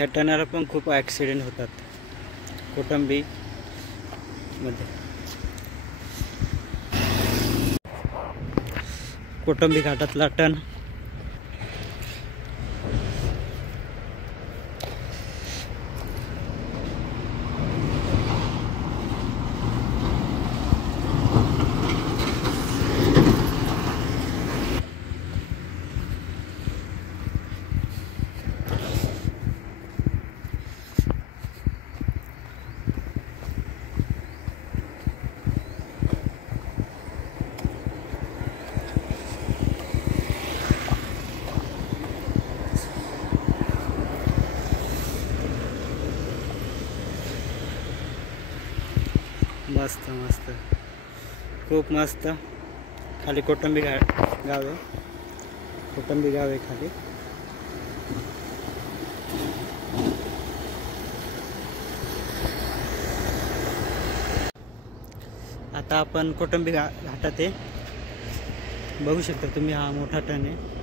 ह्या टर्नाला पण खूप ॲक्सिडेंट होतात कोटंबी मध्ये। कोटंबी घाटातला टर्न मस्त मस्त, खूप मस्त। खाली कोटंबी गाव आहे, कोटंबी गाव आहे खाली। आता आपण कोटंबी घाटात आहे, बघू शकता तुम्ही। हा मोठा टर्न आहे।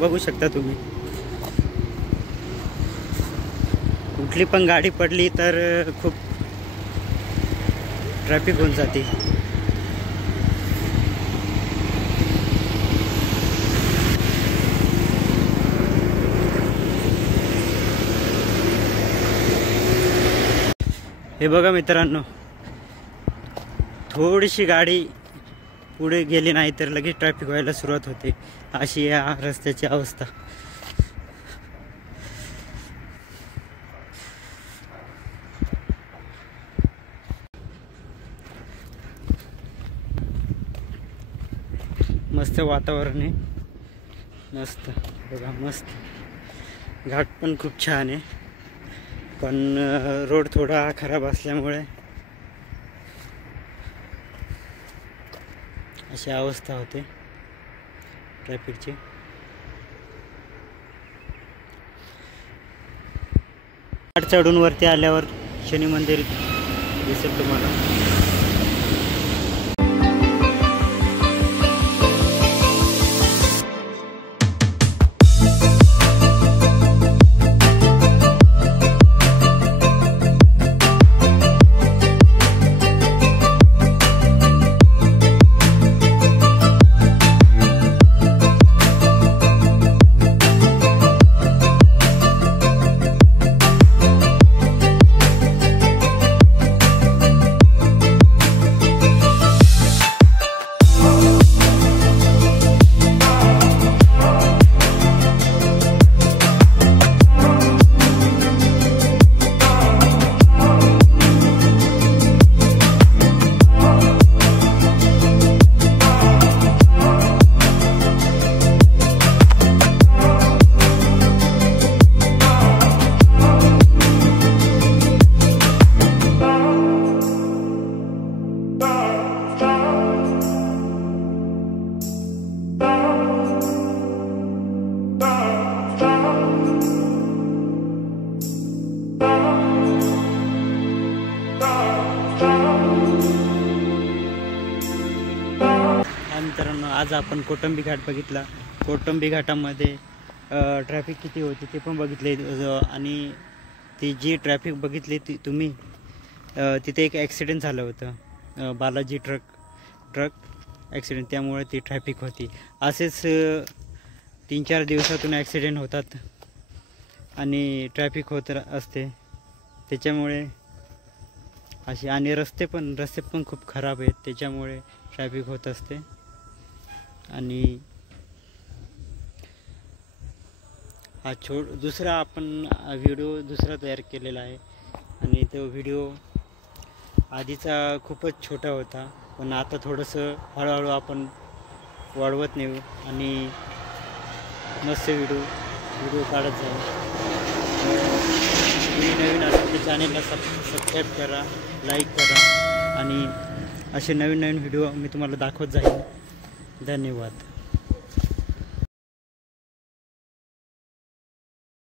बघू शकता तुम्ही, कुठली पण गाडी पडली तर खूप ट्रॅफिक होऊन जाते। हे बघा मित्रांनो, थोडीशी गाडी पुढे गेली नाही तर लगेच ट्रॅफिक व्हायला सुरुवात होते, अशी या रस्त्याची अवस्था। मस्त वातावरण आहे, मस्त बघा, मस्त। घाट पण खूप छान आहे, पण रोड थोडा खराब असल्यामुळे अशी अवस्था होते ट्रॅफिकची। घाट चढून वरती आल्यावर शनी मंदिर दिसेल तुम्हाला। मित्रांनो, आज आपण कोटंबी घाट बघितला। कोटंबी घाटामध्ये ट्रॅफिक किती होती ते पण बघितले, आणि ती जी ट्रॅफिक बघितली ती तुम्ही, तिथे एक ॲक्सिडेंट झालं होतं, बालाजी ट्रक ॲक्सिडेंट, त्यामुळे ती ट्रॅफिक होती। असेच 3-4 दिवसातून ॲक्सिडेंट होतात आणि ट्रॅफिक होत असते, त्याच्यामुळे अशी। आणि रस्ते पण खूप खराब आहेत, त्याच्यामुळे ट्रॅफिक होत असते। आणि हा दुसरा आपण व्हिडिओ तयार केलेला आहे, आणि तो व्हिडिओ आधीचा खूपच छोटा होता, पण आता थोडंसं हळूहळू आपण वाढवत नेऊ आणि मस्त व्हिडिओ काढत जाऊ। तुम्ही नवीन असेल तर चॅनेलला सबस्क्राईब करा, लाईक करा, आणि असे नवीन व्हिडिओ मी तुम्हाला दाखवत जाईन। धन्यवाद।